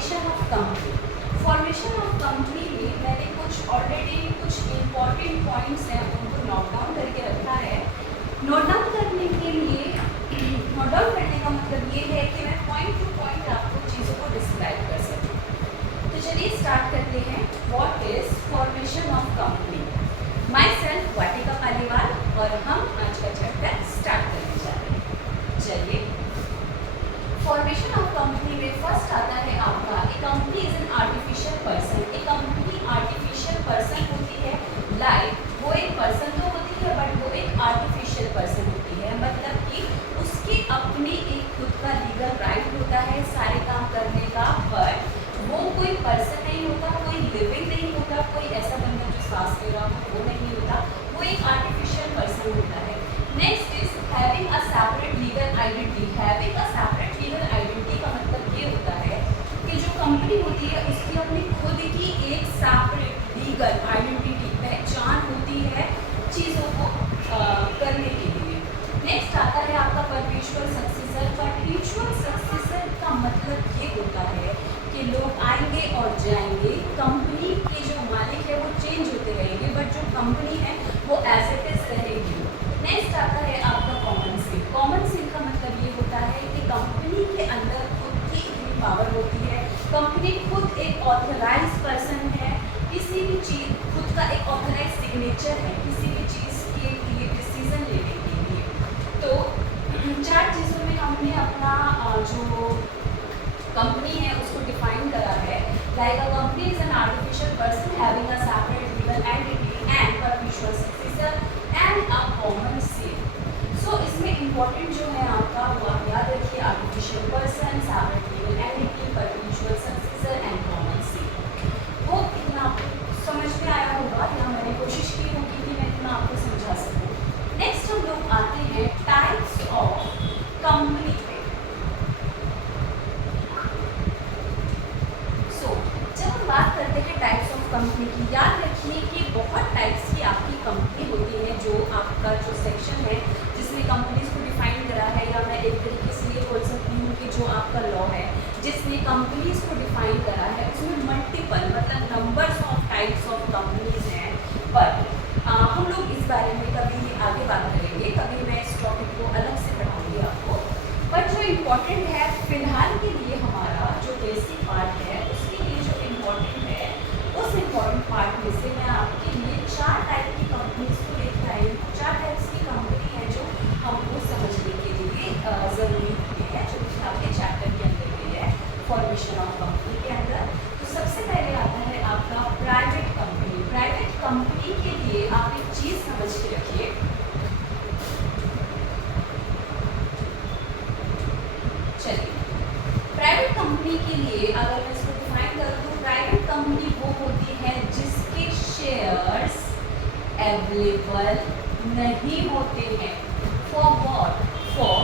Formation of company. Formation of company में मैंने already कुछ इम्पॉर्टेंट पॉइंट्स हैं उनको नोट डाउन करके रखा है। नोट डाउन करने के लिए नोट डाउन करने का मतलब ये है कि मैं पॉइंट टू पॉइंट आपको चीज़ों को डिस्क्राइब कर सकूँ। तो चलिए स्टार्ट करते हैं। What is formation of company. Myself Vatika Paliwal और हम आज का चैप्टर स्टार्ट करने जा रहे हैं। चलिए, फॉर्मेशन ऑफ कंपनी में फर्स्ट आता है आपका a company is an artificial person. A company artificial person होती है। लाइक वो एक पर्सन तो होती है बट वो एक आर्टिफिशियल पर्सन होती है, मतलब कि उसकी अपनी एक खुद का लीगल राइट होता है सारे काम करने का, बट वो कोई पर्सन नहीं होता, कोई लिविंग नहीं होता, कोई ऐसा बंदा जो सांस ले रहा हो वो नहीं होता, वो एक आर्टिफिशियल पर्सन होता है। Next is having a separate legal identity. Having a separate legal identity का मतलब ये होता है कि जो कंपनी होती है उसकी अपनी खुद की एक सेपरेट लीगल आइडेंटिटी, पहचान होती है चीज़ों को करने के लिए। नेक्स्ट आता है आपका परपेचुअल सक्सेसर। परपेचुअल सक्सेसर का मतलब ये होता है कि लोग आएंगे और जाएंगे, कंपनी के जो मालिक है वो चेंज होते रहेंगे, बट जो कंपनी है वो एज इट इज रहेगी। नेक्स्ट आता है आपका कॉमन सील। कॉमन सील का मतलब ये होता है कि कंपनी के अंदर खुद की इतनी पावर होती है, कंपनी खुद एक ऑथराइज पर्सन है, किसी भी चीज़ खुद का एक ऑथराइज सिग्नेचर है किसी भी चीज़ के लिए डिसीजन लेने के लिए। तो चार चीज़ों में हमने अपना जो कंपनी है उसको डिफाइन करा है। Like a company is an artificial person having a separate legal entity and perpetual successor and a common seal. So इसमें इम्पोर्टेंट जो है आपका वो आप याद रखिए, artificial person, separate legal entity, perpetual successor and common seal. वो इतना आपको समझ में आया होगा या मैंने कोशिश की होगी कि मैं इतना आपको समझा सकूँ। नेक्स्ट हम लोग आते हैं टाइप्स ऑफ कंपनी पे। जब हम बात करते हैं टाइप्स ऑफ कंपनी की, याद रखिए कि बहुत टाइप्स की आपकी कंपनी होती है। जो आपका जो सेक्शन है जिसमें कंपनीज को डिफाइन करा है, या मैं एक तरीके से ये बोल सकती हूँ कि जो आपका लॉ है जिसमें कंपनीज को डिफाइन करा है उसमें मल्टीपल मतलब numbers of types of companies हैं। बट हम लोग इस बारे में कभी आगे बात करेंगे, कभी मैं इस टॉपिक को अलग से पढ़ाऊंगी आपको। बट जो इम्पोर्टेंट है फिलहाल के लिए हमारा जो बेसिक पार्ट है उसके लिए जो इम्पोर्टेंट है, उस इम्पोर्टेंट पार्ट में से मैं आपके लिए चार टाइप की कंपनीज को लेकर आई हूँ। चार टाइप्स की कंपनी है जो हमको समझने के लिए ज़रूरी होती है, जो कि आपके चैप्टर के अंदर भी है फॉर्मेशन ऑफ कंपनी के अंदर। तो सबसे पहले आता है आपका प्राइवेट कंपनी। प्राइवेट कंपनी के लिए आप एक चीज़ समझ के रखिए, चलिए प्राइवेट कंपनी के लिए अगर मैं इसको डिफाइन करूँ तो प्राइवेट कंपनी वो होती है जिसके शेयर्स अवेलेबल नहीं होते हैं for what, for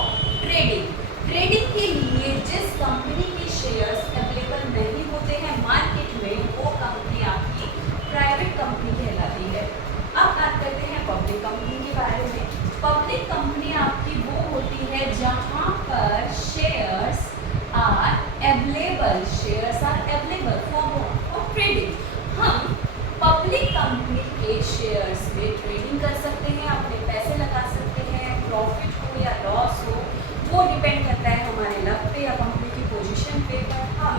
trading. Trading के लिए जिस कंपनी के शेयर्स अवेलेबल नहीं होते हैं मार्केट में, वो कंपनी आपकी प्राइवेट कंपनी कहलाती है। अब बात करते हैं पब्लिक कंपनी के बारे में। पब्लिक कंपनी आपकी वो होती है जहाँ पर shares are available, shares are available for trading. हम पब्लिक कंपनी के शेयर्स में ट्रेडिंग कर सकते हैं, अपने पैसे लगा सकते हैं, प्रॉफिट हो या लॉस हो वो डिपेंड करता है हमारे लक पे या कंपनी की पोजीशन पे, पर हम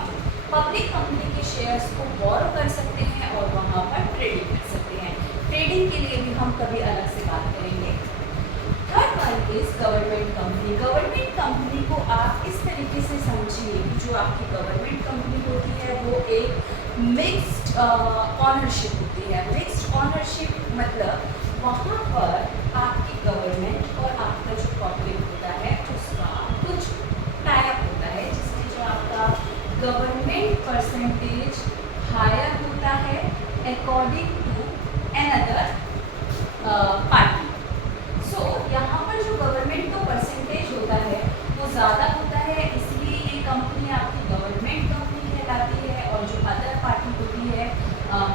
पब्लिक कंपनी के शेयर्स को बोरो कर सकते हैं और वहाँ पर ट्रेडिंग कर सकते हैं। ट्रेडिंग के लिए भी हम कभी अलग से बात करेंगे। Third one is government company. Government company को आप इस तरीके से समझिए कि जो आपकी गवर्नमेंट कंपनी होती है वो एक मिक्स्ड ऑनरशिप होती है। मिक्स्ड ऑनरशिप मतलब वहाँ पर आपकी गवर्नमेंट और आपका जो पब्लिक होता है उसका कुछ टाइप होता है, जिसमें जो आपका गवर्नमेंट परसेंटेज हायर होता है अकॉर्डिंग टू अनदर पार्टी। सो यहाँ पर जो गवर्नमेंट का परसेंटेज होता है वो ज़्यादा होता है, इसलिए ये कंपनी आपकी गवर्नमेंट कंपनी कहलाती है। और जो अदर पार्टी होती है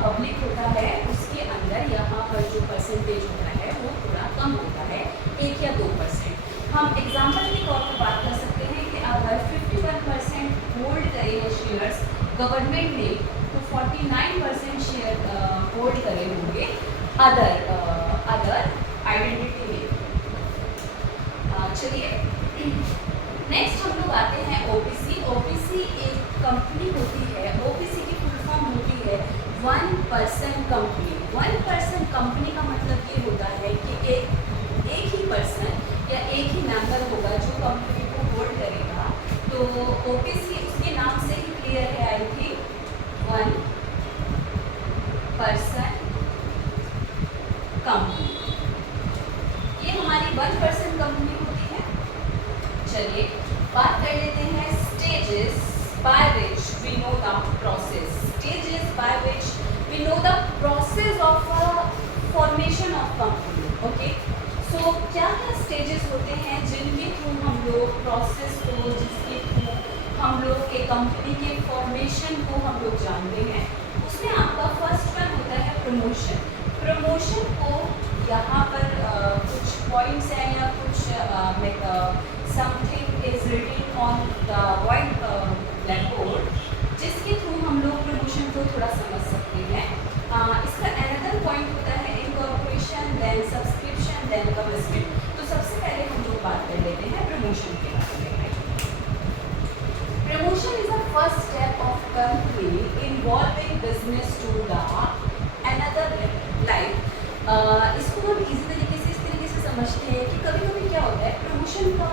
पब्लिक होता है, उसके अंदर यहाँ पर जो परसेंटेज होता है वो थोड़ा कम होता है, 1 या 2%। हम एग्जाम्पल के तौर पर बात कर सकते हैं कि अगर 51% होल्ड करें शेयर्स गवर्नमेंट ने तो 49% शेयर होल्ड करे होंगे अदर आइडेंटिटी में। चलिए नेक्स्ट हम लोग आते हैं ओपीसी। ओपीसी एक कंपनी होती है, ओपीसी की फुल फॉर्म होती है 1% कंपनी। 1% कंपनी का मतलब ये होता है कि एक ही पर्सन या एक ही मेंबर होगा जो कंपनी को होल्ड करेगा। तो ओपीसी उसके नाम से ही क्लियर है आई थिंक, 1% कंपनी। ये हमारी 1% कंपनी होती है। चलिए बात कर लेते हैं stages by which we know the process. Stages by which we know the process of formation of company. Okay, so क्या क्या स्टेजेस होते हैं जिनके थ्रू हम लोग प्रोसेस को, जिसके थ्रू हम लोग के कंपनी के फॉर्मेशन को हम लोग जानते हैं। उसमें आपका फर्स्ट वन होता है प्रमोशन। प्रमोशन को यहाँ पर कुछ पॉइंट्स हैं या कुछ something is written on the white blackboard, जिसके थ्रू हम लोग प्रमोशन को थोड़ा समझ सकते हैं। इसका अनदर पॉइंट होता है incorporation, then subscription, then commitment. तो सबसे पहले हम लोग बात कर लेते हैं प्रमोशन के बारे में। Promotion is the first step of company involving business to the another life. इसको हम इजी तरीके से इस तरीके से समझते हैं कि कभी कभी क्या होता है प्रमोशन को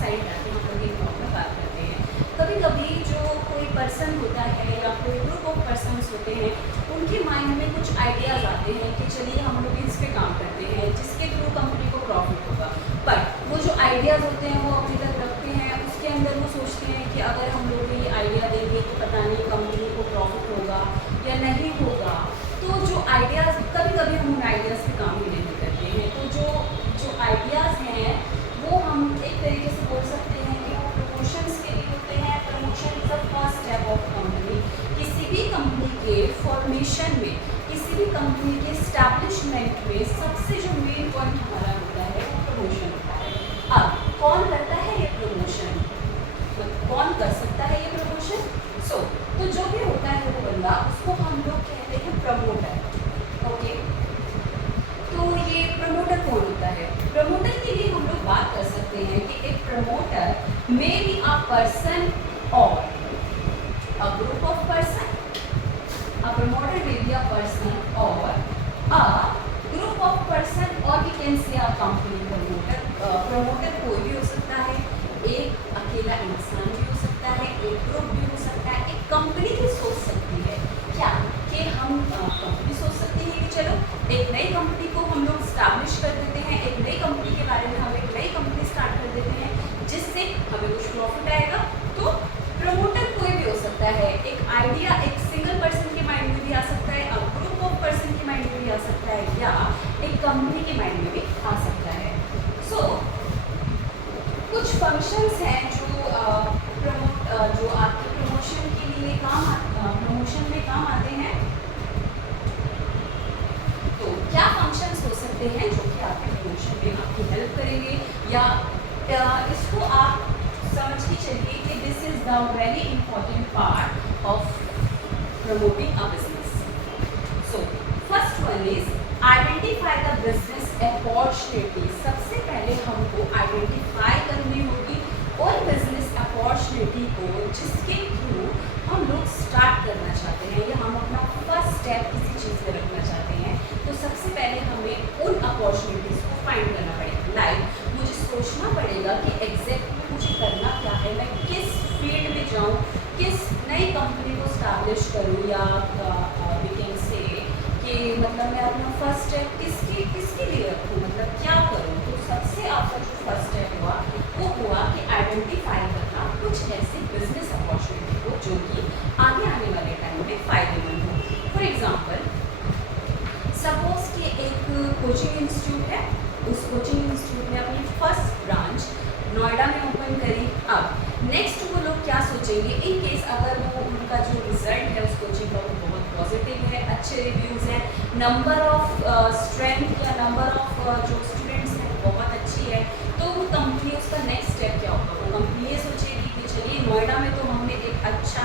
साइड रखते हैं, हम लोग एक ब्लॉग में बात करते हैं। कभी कभी जो कोई पर्सन होता है या कोई ग्रुप ऑफ पर्सन्स होते हैं, उनके माइंड में कुछ आइडियाज़ आते हैं कि चलिए हम लोग इस पे काम करते हैं जिसके थ्रू कंपनी को प्रॉफिट होगा। बट वो जो आइडियाज़ होते हैं वो अपने तक रखते हैं, उसके अंदर वो सोचते हैं कि अगर हम लोग ये आइडिया देंगे तो पता नहीं कंपनी को प्रॉफिट होगा या नहीं होगा। तो जो आइडियाज़, कभी कभी हम उन आइडियाज़ पे काम ही नहीं करते हैं। तो जो आइडियाज़ हैं वो हम एक तरीके से बोल सकते हैं कि वो प्रमोशंस के लिए होते हैं। Promotion is the first step of company. किसी भी कंपनी के फॉर्मेशन में, किसी भी कंपनी के एस्टैब्लिशमेंट में सबसे जो मेन पॉइंट हमारा होता है वो प्रमोशन होता है। अब कौन करता है ये प्रमोशन, कौन कर सकता है ये प्रमोशन? तो जो भी होता है वो बंदा, उसको हम लोग कहते हैं प्रमोटर। ओके, तो ये प्रमोटर कौन होता है? प्रमोटर के लिए हम लोग बात कर सकते हैं कि एक promoter may be a person और a group of person. A promoter may be a person और अ ग्रुप ऑफ पर्सन, और we can say a company promoter. Promoter कोई भी हो सकता है, एक अकेला इंसान भी हो सकता है, एक ग्रुप भी हो सकता है, एक कंपनी भी सोच सकती है। क्या कि हम कंपनी सोच सकते हैं कि चलो एक नई कंपनी को हम लोग स्टैब्लिश कर देते हैं, एक नई कंपनी के बारे में हम एक नई कंपनी स्टार्ट कर देते हैं जिससे हमें कुछ प्रॉफिट आएगा। तो प्रमोटर कोई भी हो सकता है, एक आइडिया एक सिंगल पर्सन के माइंड में भी आ सकता है, एक ग्रुप ऑफ पर्सन के माइंड में भी आ सकता है, या एक कंपनी के माइंड में भी आ सकता है। कुछ फंक्शंस हैं जो जो आपके प्रमोशन के लिए प्रमोशन में काम आते हैं। तो क्या फंक्शंस हो सकते हैं जो कि आपके प्रमोशन में आपकी हेल्प करेंगे, या इसको आप समझ के चलिए कि this is the very important part of promoting a business. So first one is identify the business opportunity. सबसे पहले हमको आइडेंटिफाई करनी होगी और बिजनेस अपॉर्चुनिटी को जिसके थ्रू हम लोग स्टार्ट करना चाहते हैं या हम अपना फर्स्ट स्टेप किसी चीज़ पे रखना चाहते हैं। तो सबसे पहले हमें उन अपॉर्चुनिटीज़ को फाइंड करना पड़ेगा। लाइक मुझे सोचना पड़ेगा कि एग्जैक्टली मुझे करना क्या है, मैं किस फील्ड में जाऊँ, किस नई कंपनी को स्टैब्लिश करूँ, या वी कैन से कि मतलब मैं अपना फर्स्ट स्टेप किसके लिए रखूँ, मतलब क्या करूँ। तो सबसे आपका जो फर्स्ट स्टेप हुआ वो हुआ कि आइडेंटिफाई करना कुछ ऐसे बिजनेस अपॉर्चुनिटी को जो कि आगे आने वाले टाइम में फ़ायदेमंद हो। फॉर एग्जांपल सपोज कि एक कोचिंग इंस्टीट्यूट है, उस कोचिंग इंस्टीट्यूट ने अपनी फर्स्ट ब्रांच नोएडा में ओपन करी। अब नेक्स्ट वो लोग क्या सोचेंगे, इन केस अगर वो उनका जो रिजल्ट है उस कोचिंग का वो बहुत पॉजिटिव है, अच्छे रिव्यूज़ हैं, नंबर ऑफ स्ट्रेंथ या नंबर ऑफ जो स्टूडेंट्स हैं बहुत अच्छी है, तो वो कंपनी उसका नेक्स्ट स्टेप क्या होगा, वो कंपनी ये सोचेगी कि चलिए नोएडा में तो हमने एक अच्छा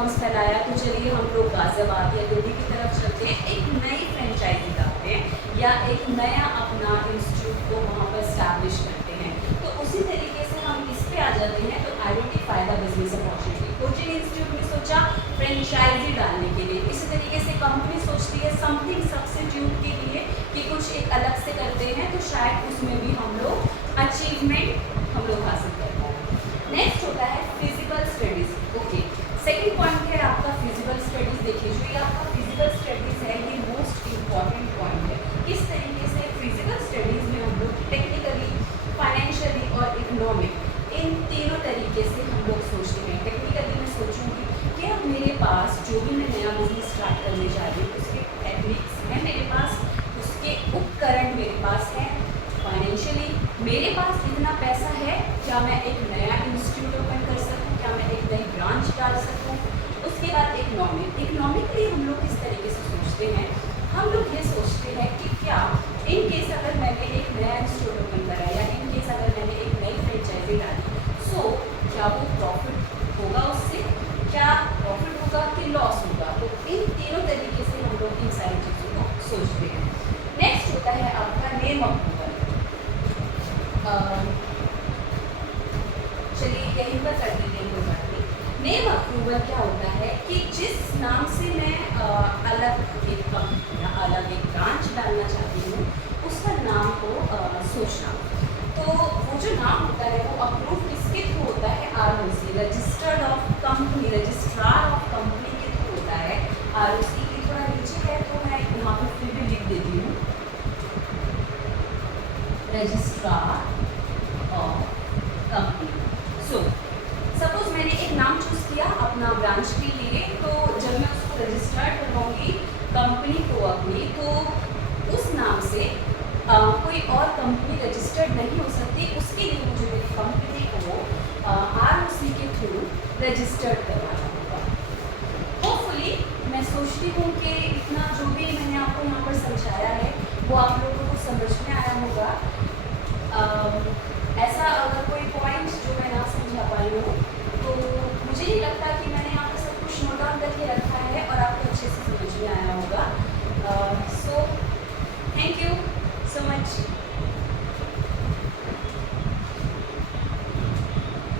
रिस्पॉन्स फैलाया, तो चलिए हम लोग गाजियाबाद या दिल्ली की तरफ चलते हैं, एक नई फ्रेंचाइजी डालते हैं या एक नया अपना इंस्टीट्यूट को वहाँ पर स्टैब्लिश करते हैं। तो उसी तरीके से हम इस पे आ जाते हैं, तो identify the business opportunity. Coaching institute ने सोचा फ्रेंचाइजी डालने के लिए, इसी तरीके से कंपनी सोचती है समथिंग सब्स्टिट्यूट के लिए कि कुछ एक अलग से करते हैं, तो शायद उसमें भी हम लोग अचीवमेंट हम लोग हासिल करते हैं। नेक्स्ट होता है physical studies. Okay, second point है आपका फिजिकल स्टडीज। देखिए जो ये आपका फिजिकल स्टडीज है, ये मोस्ट इम्पॉर्टेंट पॉइंट है। किस तरीके से फिजिकल स्टडीज में हम लोग टेक्निकली, फाइनेंशियली और इकोनॉमिक इन तीनों तरीके से हम लोग सोचते हैं। टेक्निकली मैं सोचूंगी कि अब मेरे पास जो भी मैं नया बिजनेस स्टार्ट करने जा रही हूँ उसके टेक्निक्स हैं मेरे पास, उसके उपकरण मेरे पास हैं। फाइनेंशियली मेरे पास इतना पैसा है, क्या मैं एक नया इंस्टीट्यूट ओपन कर सकूं, क्या मैं एक नई ब्रांच डाल सकूं। उसके बाद इकोनॉमिकली हम लोग किस तरीके से सोचते हैं, हम लोग ये सोचते हैं कि क्या इन केस अगर मैंने एक नया इंस्टीट्यूट ओपन करा या इन केस अगर मैंने एक नई फ्रेंचाइजी डाली, सो क्या वो प्रॉफिट होगा, उससे क्या प्रॉफिट होगा कि लॉस होगा। तो इन तीनों तरीके से हम लोग इन सारी चीज़ों को सोचते हैं। नेक्स्ट होता है आपका नेम अप्रूवल। चलिए यहीं पर कर लीजिए कोई बात नहीं। नेम अप्रूवल क्या होता है कि जिस नाम से मैं अलग एक कंपनी या अलग एक ब्रांच डालना चाहती हूँ, उसका नाम को सोचना। तो वो जो नाम होता है वो अप्रूव किसके थ्रू होता है, ROC, registered of company, registrar of company के थ्रू होता है। ROC की थोड़ा नीचे है तो मैं यहाँ पर फिर भी लिख देती हूँ, registrar of company. So suppose मैंने एक नाम चूज़ किया अपना ब्रांच के लिए, तो जब मैं उसको रजिस्टर्ड करवाऊँगी कंपनी को अपनी, तो उस नाम से कोई और कंपनी रजिस्टर्ड नहीं हो सकती। उसके लिए मुझे मेरी कंपनी को ROC के थ्रू रजिस्टर्ड करवाना होगा। होपफुली मैं सोचती हूँ कि इतना जो भी मैंने आपको यहाँ पर समझाया है वो आप लोगों को समझ में आया होगा।